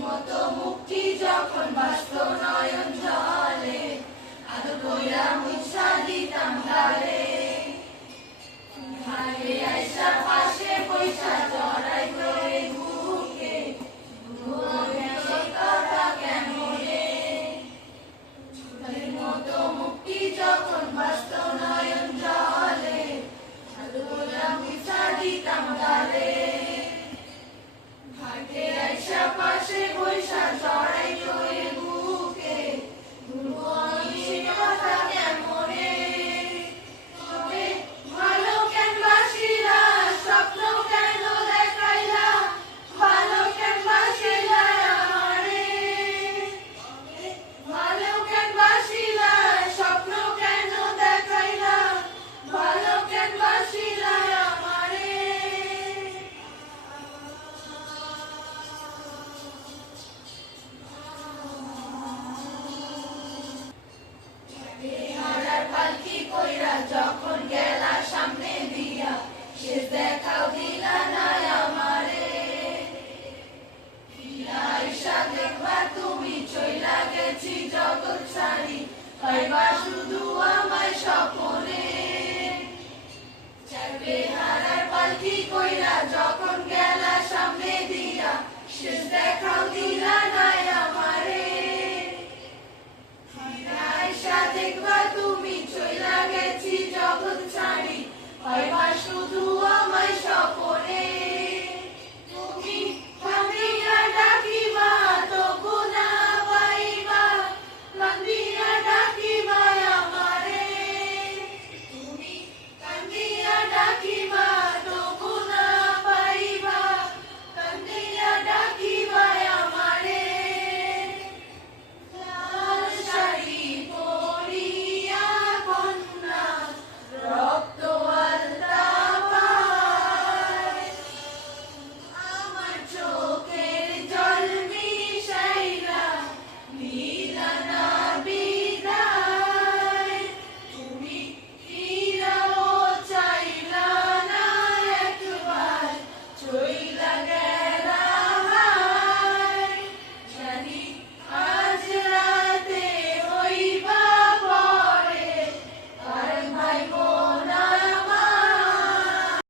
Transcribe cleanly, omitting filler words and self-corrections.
মতো মুক্তি যখন বাস্ত নয়ন জলে আদর কইরা মুছা দিতাম গালে ভাগে আইসা পাশে পয়সা জড়াই করে বুকে কথা কেমনে মতো মুক্তি যখন বাস্ত নয়ন জলে আদর কইরা মুছা দিতাম গালে ভাগে আইসা পাশে পয়সা জড়াই করে বুকে কথা কেমনে তবে ভালো কেন বাসিলা স্বপ্ন কেন দেখাইলা ভালো কেন বাসিলা আমারে ভালো কেন বাসিলা স্বপ্ন কেন দেখাইলা ভালো কেন বাসিলা আমারে পালকি কইরা যখন গেলা সামনে দিয়া শেষ দেখাও দিলা না আমারে আইসা দেখবা তুমি চইলা গেছি জগৎ ছাড়ি পাইবা শুধু আমায় স্বপনে চাইবে হারার পালকি কইরা যখন গেলা সামনে দিয়া শেষ দেখাও দিলা না আমারে আইসা দেখবা তুমি চইলা গেছি জগৎ ছাড়ি পাইবা শুধু আমায় স্বপনে